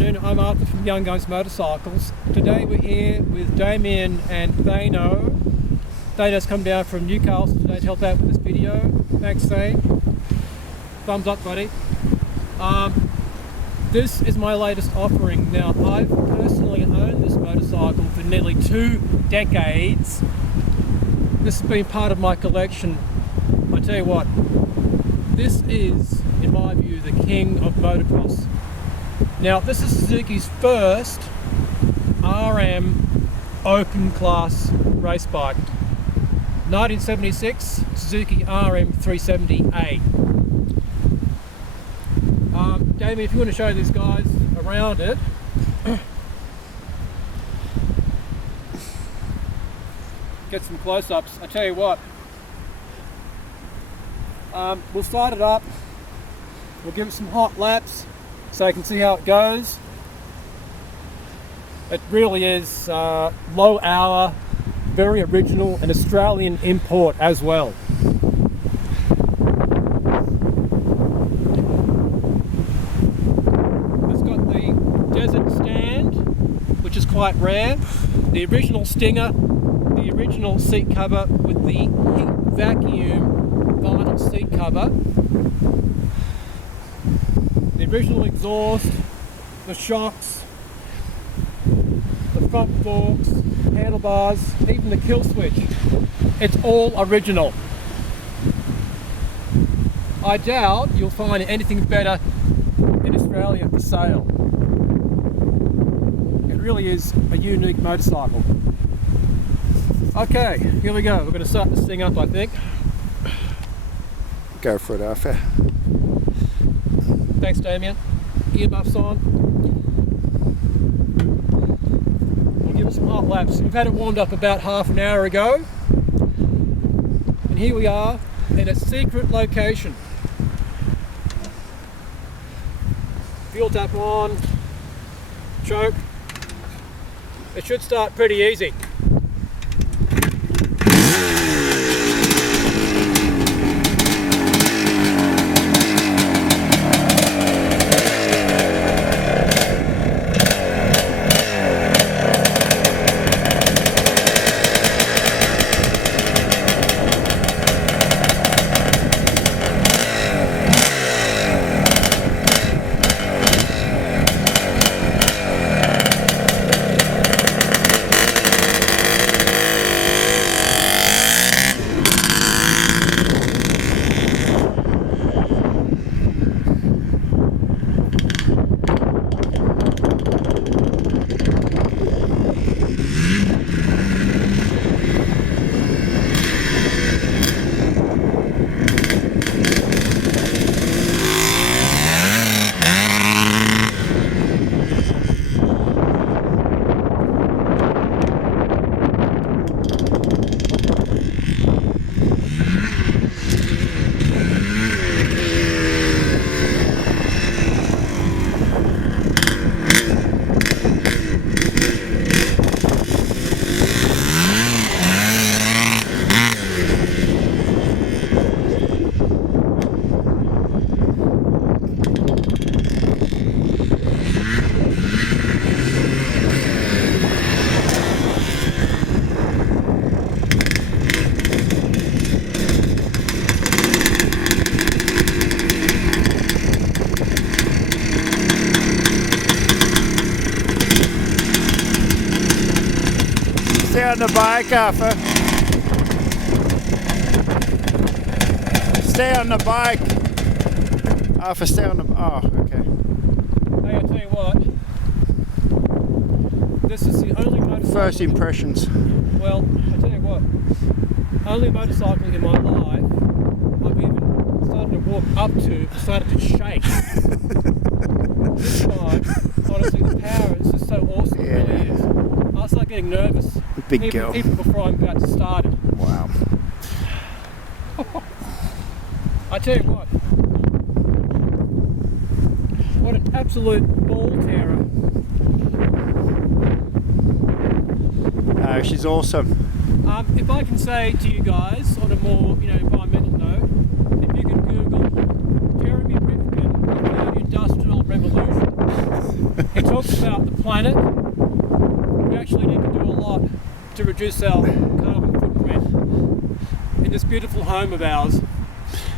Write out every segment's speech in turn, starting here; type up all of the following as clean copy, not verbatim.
afternoon, I'm Arthur from Young Guns Motorcycles. Today we're here with Damien and Thano. Thano's come down from Newcastle today to help out with this video. Thanks, Thane. Thumbs up, buddy. This is my latest offering. Now, I've personally owned this motorcycle for nearly 2 decades. This has been part of my collection. I tell you what, this is, in my view, the king of motocross. Now, this is Suzuki's first RM open class race bike. 1976 Suzuki RM 370A. Damien, if you want to show these guys around it. Get some close-ups. I tell you what, we'll start it up, we'll give it some hot laps so you can see how it goes. It really is low hour, very original, and Australian import as well. It's got the desert stand, which is quite rare, the original Stinger, the original seat cover with the heat vacuum vinyl seat cover, the original exhaust, the shocks, the front forks, handlebars, even the kill switch. It's all original. I doubt you'll find anything better in Australia for sale. It really is a unique motorcycle. Okay, here we go. We're going to start this thing up, I think. Go for it, Arthur. Thanks, Damien. Earmuffs on. We'll give it some hot laps. We've had it warmed up about half an hour ago. And here we are in a secret location. Fuel tap on. Choke. It should start pretty easy. Stay on the bike, Arthur. Stay on the bike. Arthur, stay on the... Oh, okay. Hey, I tell you what. This is the only motorcycle... First impressions. Well, I tell you what. Only motorcycle in my life I've even started to walk up to, started to shake. This bike, honestly, the power is just so awesome. Yeah. It really is. I start getting nervous. Big girl. Even before I'm about to start it. Wow. I tell you what an absolute ball terror. She's awesome. If I can say to you guys on a more environmental note, if you can Google Jeremy Rifkin, the Industrial Revolution, he talks about the planet, we actually need to do a lot to reduce our carbon footprint in this beautiful home of ours.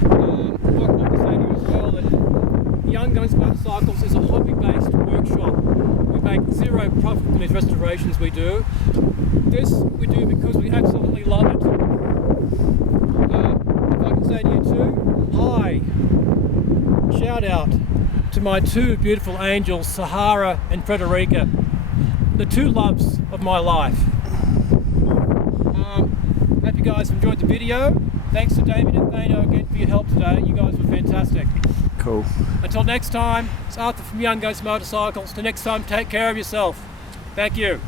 I'd like to say to you as well that Young Guns Motorcycles is a hobby-based workshop. We make zero profit from these restorations we do. This we do because we absolutely love it. If I can say to you too, hi, shout out to my two beautiful angels, Saharha and Freddy, the two loves of my life. Hope you guys enjoyed the video. Thanks to David and Thano again for your help today. You guys were fantastic. Cool. Until next time, it's Arthur from Young Guns Motorcycles. Till next time, take care of yourself. Thank you.